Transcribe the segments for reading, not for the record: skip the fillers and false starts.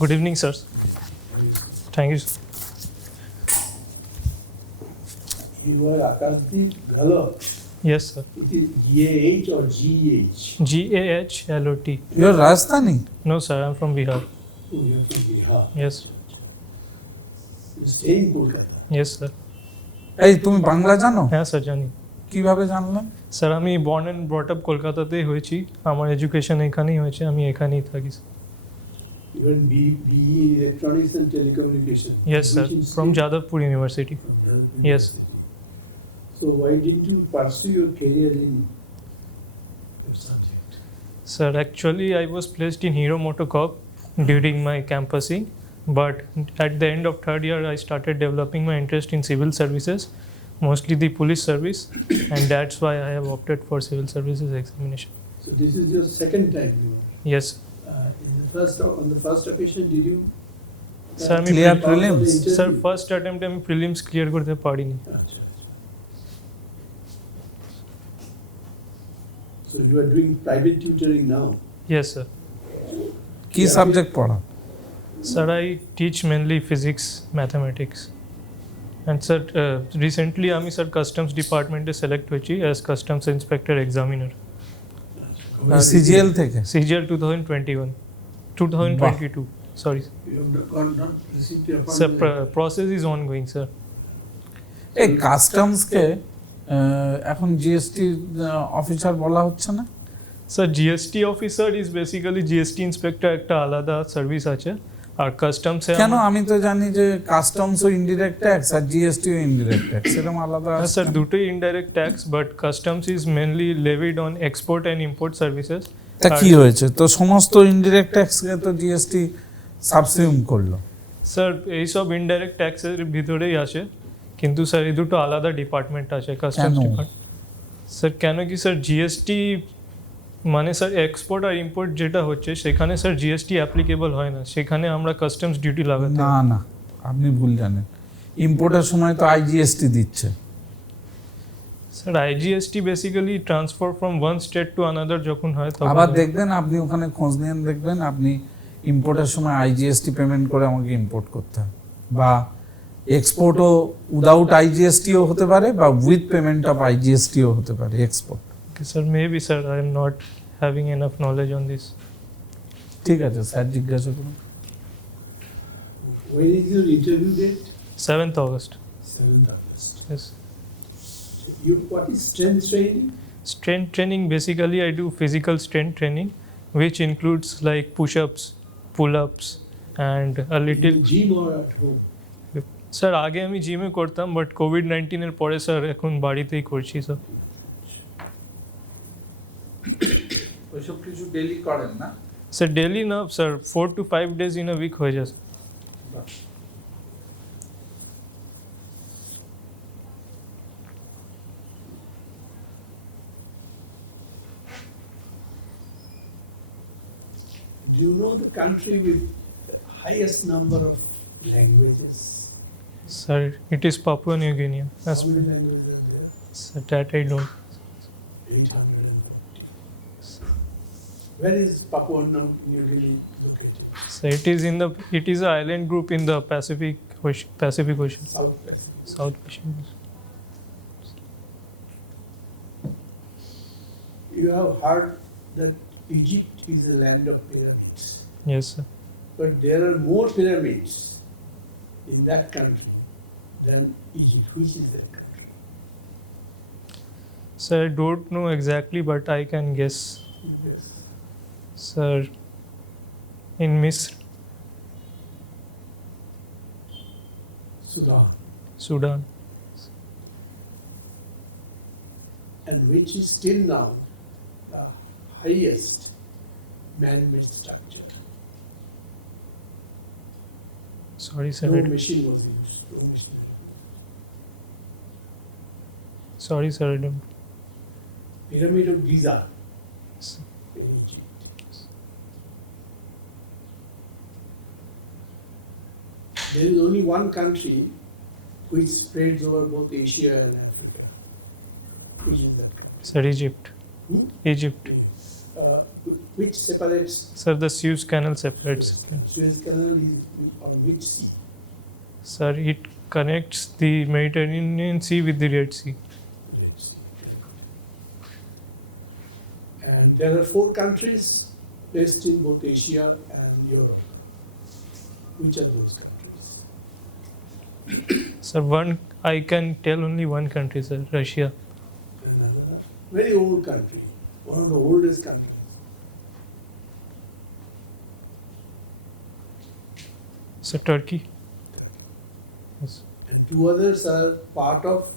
Good evening, sir. Thank you. You were AKASH GAHLOT. Yes, sir. It is GAH or GH? GAHLOT. You're Rajasthani? No, sir. I'm from Bihar. Oh, you're from Bihar. Yes. You stay in Kolkata. Yes, sir. এই তুমি বাংলা জানো? হ্যাঁ sir জানি। কিভাবে জানলে? Sir আমি born and brought up কলকাতাতেই হয়েছি, আমার এডুকেশন এখানেই হয়েছে, আমি এখানেই থাকি। Even BE Electronics and Telecommunication. Yes, sir. Which From institute? Jadavpur University. From Jadavpur Yes. University. So why didn't you pursue your career in your subject? Sir, actually I was placed in Hero MotoCorp during my campusing, but at the end of third year I started developing my interest in civil services, mostly the police service, and that's why I have opted for civil services examination. So this is your second time you Yes. on the first occasion did you Sir, আমি Clear pass for the prelims? interview? Sir first অ্যাটেম্পটে আমি prelims clear করতে পারিনি। আচ্ছা, আচ্ছা। So you are doing private tutoring now? Yes, sir. কি subject পড়া? Sir, I teach mainly physics, mathematics. And sir, recently আমি স্যার কাস্টমস ডিপার্টমেন্টে সিলেক্ট হয়েছি as customs inspector examiner. CGL থেকে? CGL 2022. Sorry. You have not received your Sir, appointment? process is ongoing, sir. এই কাস্টমসকে এখন GST officer বলা হচ্ছে না? Sir, GST officer is basically GST inspector একটা আলাদা সার্ভিস আছে, আর কাস্টমসে কেন? আমি তো জানি যে কাস্টমসও ইনডিরেক্ট ট্যাক্স আর জিএসটিও ইনডিরেক্ট ট্যাক্স, এরকম আলাদা আছে। স্যার দুটোই indirect tax, but customs is mainly levied on export and import services. তা কি হয়েছে? তো সমস্ত ইনডিরেক্ট ট্যাক্সকে তো জিএসটি সাবসিউম করলো। স্যার এইসব ইনডাইরেক্ট ট্যাক্সের ভিতরেই আসে, কিন্তু স্যার এই দুটো আলাদা ডিপার্টমেন্ট আছে কাস্টমস কেন? ডিপার্টমেন্ট। স্যার কেন কি স্যার জিএসটি মানে স্যার এক্সপোর্ট আর ইম্পোর্ট যেটা হচ্ছে সেখানে স্যার জিএসটি অ্যাপ্লিকেবল হয় না, সেখানে আমরা কাস্টমস ডিউটি লাগাতে না না, আপনি ভুল জানেন। ইম্পোর্টের সময় তো আইজিএসটি দিচ্ছে। Sir IGST basically transfer from one state to another যখন হয় তখন আবার দেখবেন, আপনি ওখানে খোঁজ নিয়ে দেখবেন, আপনি ইম্পোর্টের সময় আইজিএসটি পেমেন্ট করে আমাকে ইম্পোর্ট করতে হয়, বা এক্সপোর্টও উইদাউট আইজিএসটিও হতে পারে, বা উইথ পেমেন্ট অফ আইজিএসটিও হতে পারে export. Sir maybe sir I am not having enough knowledge on this. ঠিক আছে, স্যার জিজ্ঞাসা করুন। When is your interview date? 7th August. 7th August. Yes. What is strength training? Strength training, basically I do physical strength training, which includes like push-ups, pull-ups, and a In little. the gym or at home? Sir আগে আমি জিমে করতাম, but COVID-19 পরে sir এখন বাড়িতেই করছি sir. ওইসব কিছু ডেইলি করেন না? স্যার ডেলি না sir, 4 to 5 days in a week হয়ে যায়। Do you know the country with the highest number of languages? Sir, it is Papua New Guinea. How many languages are there? Sir, that I don't. 840. Where is Papua New Guinea located? So it is an island group in the Pacific Ocean. South Pacific. South Ocean. You have heard that Egypt is a land of pyramids. Yes, sir. But there are more pyramids in that country than Egypt. Which is that country? Sir, I don't know exactly, but I can guess. Yes. Sir, in Misr, Sudan. And which is still now the highest man-made structure. Sorry, sir. No machine was used. No machinery. Sorry, sir. I don't. Pyramid of Giza Sir. in Egypt. There is only one country which spreads over both Asia and Africa. Which is that country? Sir, Egypt. Hmm? Egypt. which separates Sir, the Suez Canal separates. Suez Canal is on which sea? Sir, it connects the Mediterranean Sea with the Red Sea. Red Sea. And there are 4 countries based in both Asia and Europe. Which are those countries? Sir, I can tell only one country, sir, Russia. Another very old country, one of the oldest countries. Sir, Turkey. Yes. And 2 others are part of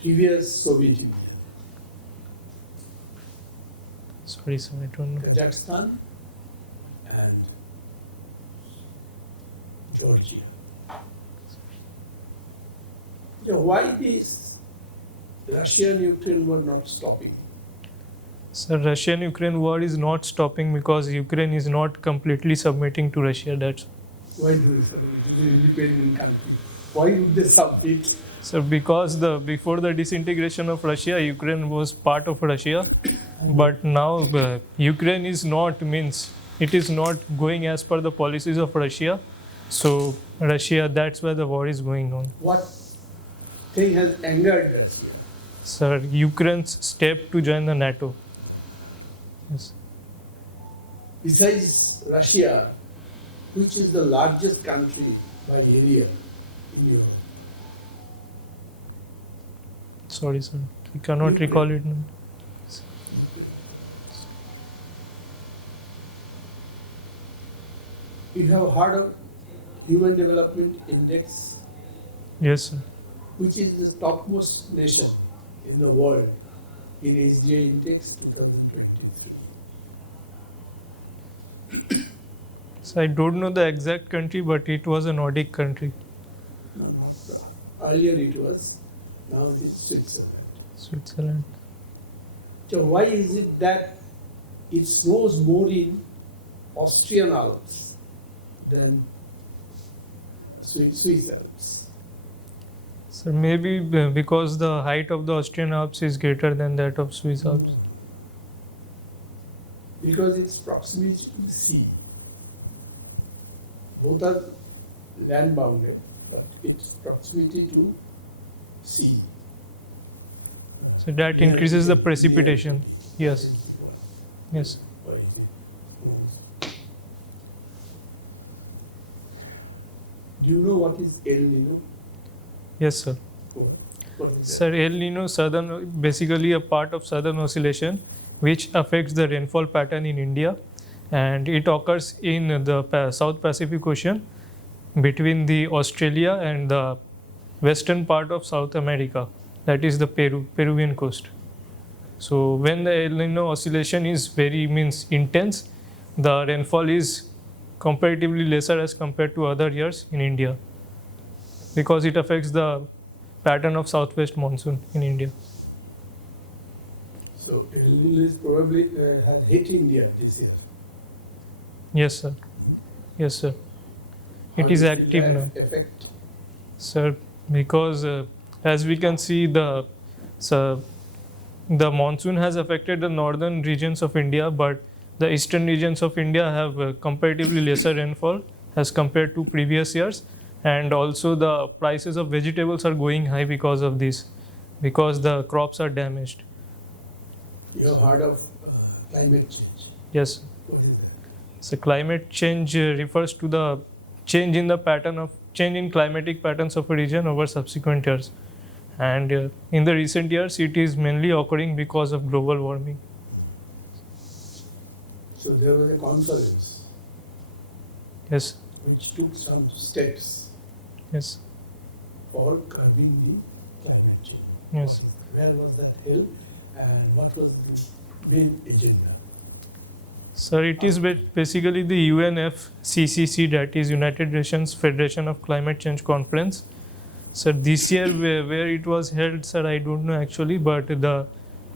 previous Soviet Union. Sorry, sir, I don't know. Kazakhstan and Georgia. So why this Russia and Ukraine were not stopping? Sir, Russian-Ukraine war is not stopping because Ukraine is not completely submitting to Russia. That's Why do they submit? It is an independent country. Why would they submit? Sir, because before the disintegration of Russia, Ukraine was part of Russia, but now Ukraine is not going as per the policies of Russia. So Russia, that's why the war is going on. What thing has angered Russia? Sir, Ukraine's step to join the NATO. Yes. Besides Russia, which is the largest country by area in Europe? Sorry, sir, I cannot Ukraine. recall it now. You have heard of Human Development Index, Yes, sir. which is the topmost nation in the world in HDI Index 2023. So I don't know the exact country, but it was a Nordic country, No, not the, earlier it was, now it is Switzerland. Switzerland. So why is it that it snows more in Austrian Alps than Swiss Alps? So maybe because the height of the Austrian Alps is greater than that of Swiss Alps. Because it's proximity to the sea. Both are land bounded, but it's proximity to sea. So that increases the precipitation. Yes. Yes. Why it is. Do you know what is El Nino? Yes, sir. What is that? Sir, El Nino basically a part of southern oscillation which affects the rainfall pattern in India, and it occurs in the South Pacific Ocean between the Australia and the western part of South America, that is the Peruvian coast. So when the El Nino oscillation is intense, the rainfall is comparatively lesser as compared to other years in India, because it affects the pattern of southwest monsoon in India. So El Nino is probably has hit India this year. Yes, sir. Yes, sir. How It is do you active think now. that affect? Sir, because as we can see, the monsoon has affected the northern regions of India, but the eastern regions of India have comparatively lesser rainfall as compared to previous years, and also the prices of vegetables are going high because of this, because the crops are damaged. You have heard of climate change. Yes. What is that? So climate change refers to the change in climatic patterns of a region over subsequent years, and in the recent years it is mainly occurring because of global warming. So there was a conference Yes. which took some steps Yes. for curbing the climate change. Yes. Where was that held and what was the main agenda? Sir, it is basically the UNFCCC, that is United Nations Federation of Climate Change Conference. Sir, this year where it was held, sir, I don't know actually, but the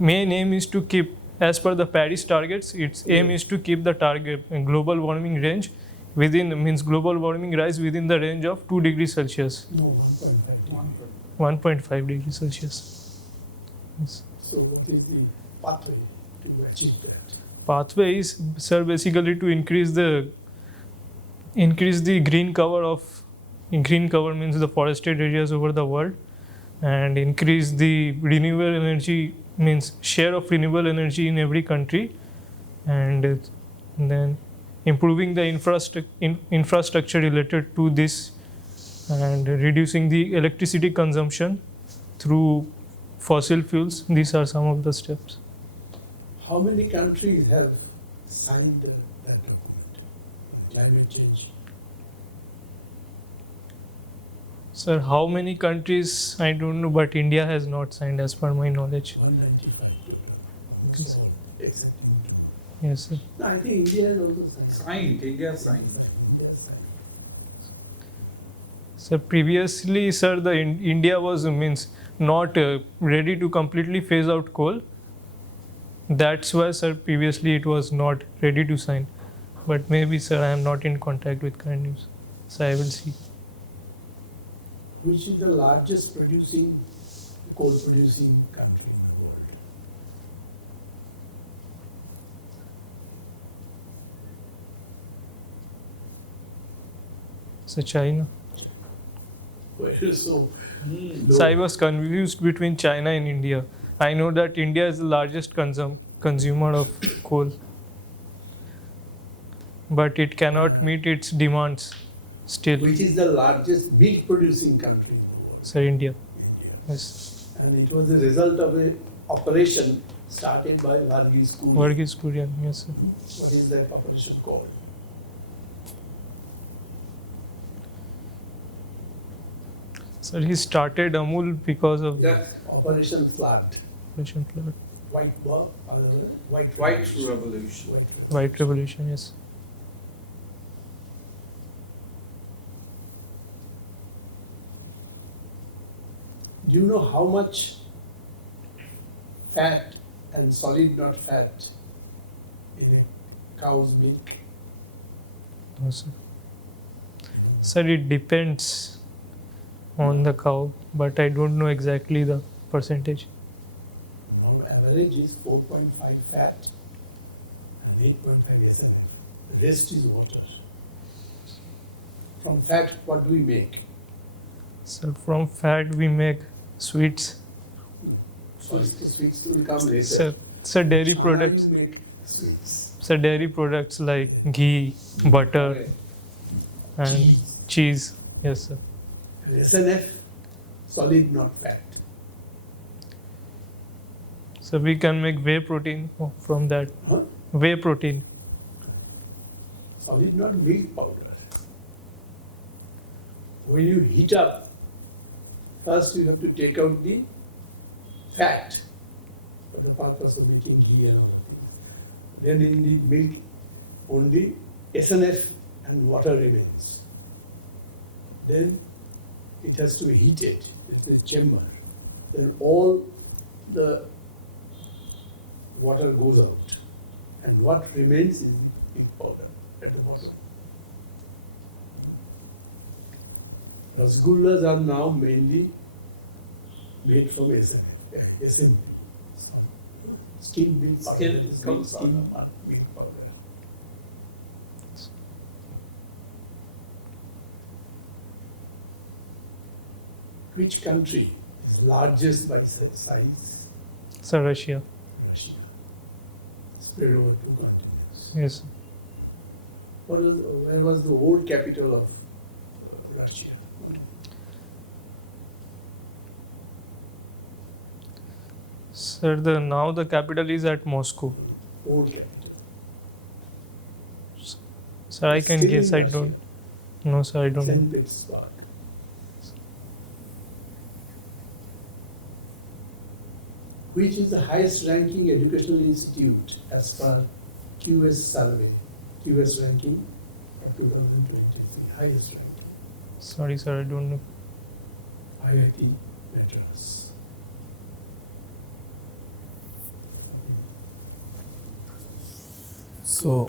main aim is to keep, as per the Paris targets, its aim is to keep the target global warming range global warming rise within the range of 2 degrees Celsius, No, 1.5. 1.5 degrees Celsius. Yes. So what is the pathway to achieve that? Pathway is, sir, basically to increase the green cover means the forested areas over the world, and increase the renewable energy means share of renewable energy in every country, and then improving the infrastructure related to this, and reducing the electricity consumption through fossil fuels. These are some of the steps. How many countries have signed that document, climate change? Sir, how many countries I don't know, but India has not signed as per my knowledge. 195 total. Okay. So, except you two. Yes, sir. No, I think India has also signed. Signed, India signed. India has signed. So previously, sir, the India was means not ready to completely phase out coal. That's why, sir, previously it was not ready to sign. But maybe, sir, I am not in contact with current news, so I will see. Which is the largest coal producing country in the world? So China. Where is so low? So I was confused between China and India. I know that India is the largest consumer of coal, but it cannot meet its demands still. Which is the largest milk producing country in the world? Sir, India. India. Yes. And it was the result of an operation started by Varghese Kurian. Varghese Kurian. Yes, sir. What is that operation called? Sir, he started Amul because of That Operation Flood. Russian flood. White Revolution. White Revolution. Yes. Do you know how much fat and solid not fat in a cow's milk? No, sir. Sir, it depends on the cow, but I don't know exactly the percentage. Our average is 4.5 fat and 8.5 SNF. The rest is water. From fat, what do we make? So from fat we make sweets. Sweets will come later. So dairy How products. do you make sweets? So dairy products like ghee, butter, Okay. and cheese. Yes, sir. And SNF, solid not fat. So we can make whey protein from that. Huh? Whey protein. Solid not milk powder. When you heat up, first you have to take out the fat for the purpose of making ghee and other things. Then in the milk, only SNF and water remains. Then it has to be heated in the chamber. Then all the water goes out. And what remains is milk powder at the bottom. Rasgullas are now mainly made from SM. Skim milk powder. Skim It is called milk skim powder. milk powder. Which country is largest by size? So Russia. Russia. Spread over 2 continents. Yes. Where was the old capital of Russia? Sir, now the capital is at Moscow. Old capital. Sir, I can Still in guess. I Russia. don't. No, sir, I don't know. St. Petersburg. Which is the highest ranking educational institute as per QS survey, QS ranking for 2020, the highest ranking, Sorry, sir, I don't know. IIT Madras. So,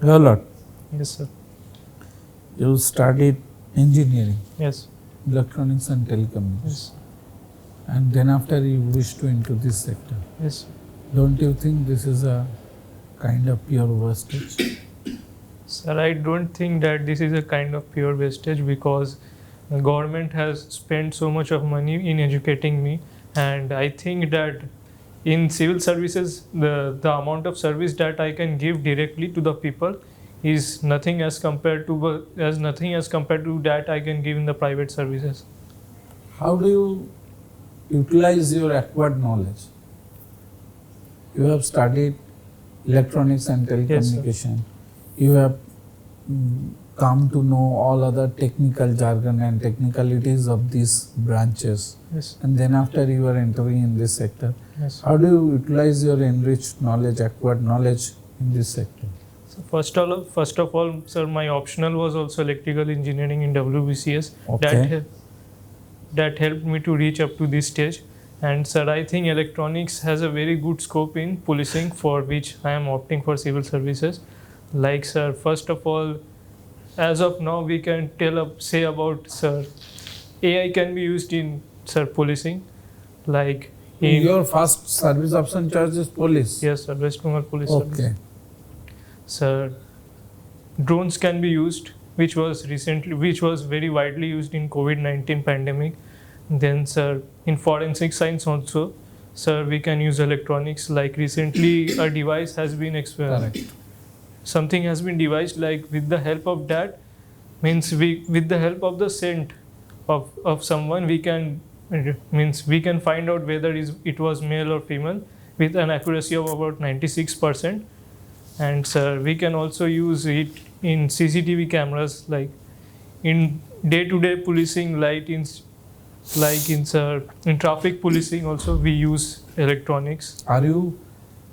GAHLOT, Yes, sir. you studied engineering, Yes. electronics and telecommunications, Yes. and then after you wish to into this sector. Yes. Don't you think this is a kind of pure wastage? Sir, I don't think that this is a kind of pure wastage, because the government has spent so much of money in educating me, and I think that in civil services the amount of service that I can give directly to the people is nothing as compared to that I can give in the private services. How do you utilize your acquired knowledge? You have studied electronics and telecommunication. You have come to know all other technical jargon and technicalities of these branches. Yes. And then after you are entering in this sector, Yes. how do you utilize your enriched knowledge, acquired knowledge in this sector? So first of all, sir, my optional was also electrical engineering in WBCS. Okay. That helped me to reach up to this stage. And sir, I think electronics has a very good scope in policing, for which I am opting for civil services. Like sir, first of all, as of now, we can say about sir, AI can be used in sir policing, like in Your first service option choice is police. yes sir, West Bengal Police Service. Okay. Sir, drones can be used, which was very widely used in COVID-19 pandemic. Then sir, in forensic science also, sir, we can use electronics. Like recently, a device has been Correct. something has been devised, like with the help of that, with the help of the scent of someone, we can find out whether it was male or female with an accuracy of about 96%. And sir, we can also use it in CCTV cameras, like in day-to-day policing, in traffic policing also we use electronics. Are you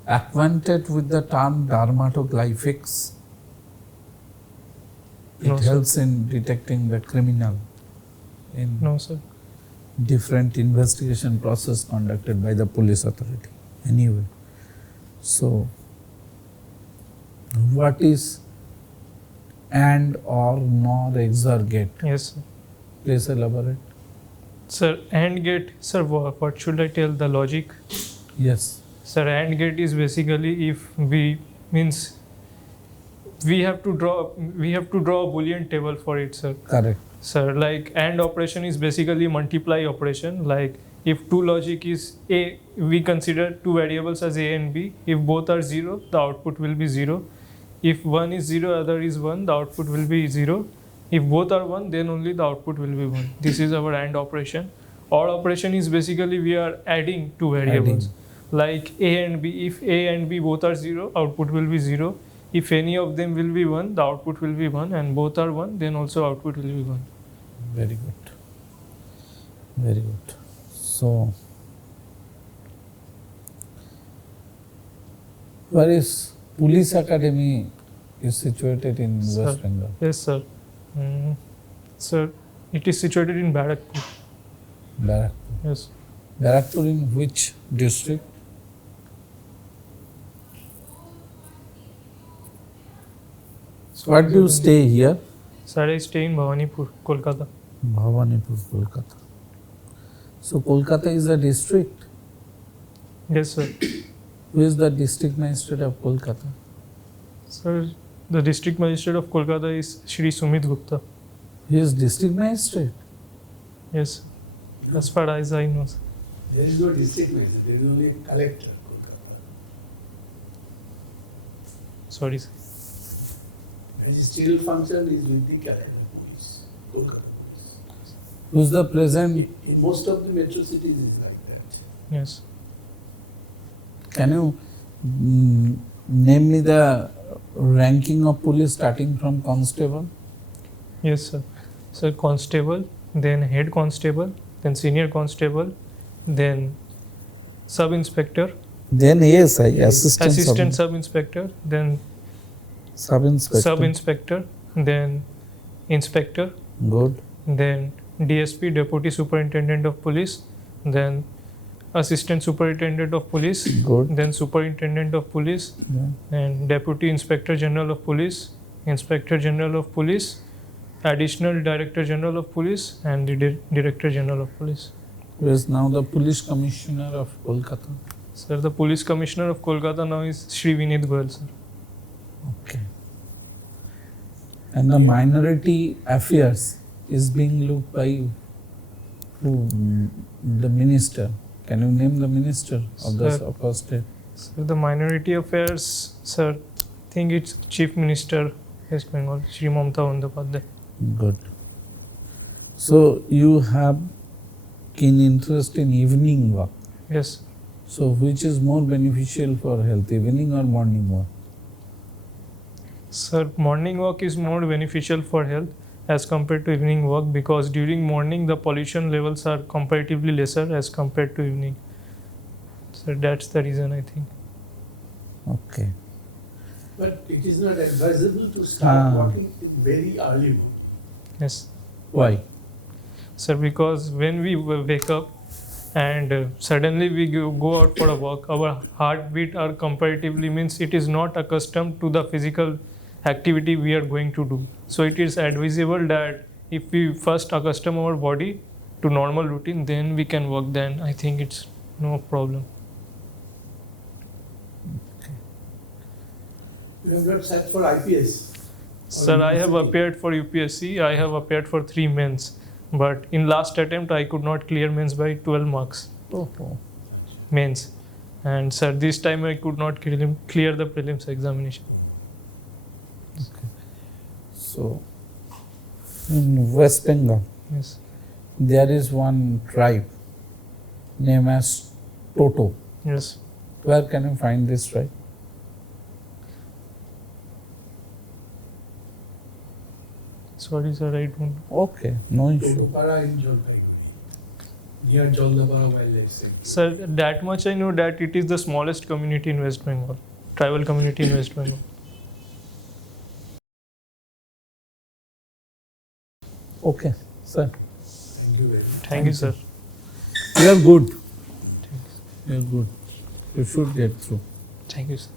acquainted with the term dermatoglyphics? It No, sir. helps in detecting the criminal in No sir. different investigation process conducted by the police authority. Anyway, so what is and or nor exergate? Yes sir. Please elaborate. Sir, AND gate, sir, what should I tell the logic? Yes. Sir, AND gate is basically if we have to draw a Boolean table for it, sir. Correct. Sir, like AND operation is basically multiply operation. Like if two logic is A, we consider two variables as A and B. If both are 0, the output will be 0. If one is 0, other is 1, the output will be 0. If both are 1, then only the output will be 1. This is our AND operation. OR operation is basically we are adding two variables. Like A and B. If A and B both are 0, output will be 0. If any of them will be 1, the output will be 1. And both are 1, then also output will be 1. Very good. Very good. So, where is Police Academy is situated in West Bengal? Yes, sir. Sir, it is situated in Barakpur. Barakpur. Yes. Barakpur in which district? So where do you stay here? Sir, I stay in Bhawanipur, Kolkata. Bhawanipur, Kolkata. So Kolkata is a district. Yes, sir. Who is the district magistrate of Kolkata? Sir, the district magistrate of Kolkata is Shri Sumit Gupta. He is district magistrate. Yes, as far as I know. Sir. There is no district magistrate, there is only a collector. Kolkata. Sorry, sir. Magisterial function is with the Calcutta police, Kolkata police. Who is the present? In most of the metro cities, it's like that. Yes. Can you name me the ranking of police starting from constable? Yes, sir. Sir, constable, then head constable, then senior constable, then sub-inspector, Then yes, assistant sub-inspector, then sub-inspector. sub-inspector, then inspector, Good. then DSP, Deputy Superintendent of Police, then Assistant Superintendent of Police, Good. then Superintendent of Police, Yeah. and Deputy Inspector General of Police, Inspector General of Police, Additional Director General of Police, and the Director General of Police. Who is now the police commissioner of Kolkata? Sir, the police commissioner of Kolkata now is Shri Vinit Goyal, sir. Okay. And the minority affairs is being looked by who? The minister. Can you name the minister of the Sir. of our state? Sir, the minority affairs, sir, I think it's Chief Minister West Bengal, Shri Mamata Bandyopadhyay. Good. So you have keen interest in evening walk. Yes. So which is more beneficial for health, evening or morning walk? Sir, morning walk is more beneficial for health as compared to evening walk because during morning the pollution levels are comparatively lesser as compared to evening. So that's the reason I think. Okay. But it is not advisable to start Ah. walking very early. Yes. Why? Sir, because when we wake up and suddenly we go out for a walk, our heartbeat are comparatively means it is not accustomed to the physical activity we are going to do. So it is advisable that if we first accustom our body to normal routine, then we can walk. Then I think it's no problem. You have not sat for IPS. Sir, I have appeared for UPSC. I have appeared for 3 mains, but in last attempt I could not clear mains by 12 marks. Oh. Mains, and sir, this time I could not clear the prelims examination. So in West Bengal, Yes. there is one tribe named as Toto. Yes. Where can you find this tribe? Sorry, sir, I don't. Okay, no issue. Totopara in Jalpaiguri, near Jaldapara Wildlife Sanctuary. Sir, that much I know that it is the smallest community in West Bengal, tribal community in West Bengal. Okay, sir. Thank you very much. Thank you, sir. You are good. You are good. You should get through. Thank you, sir.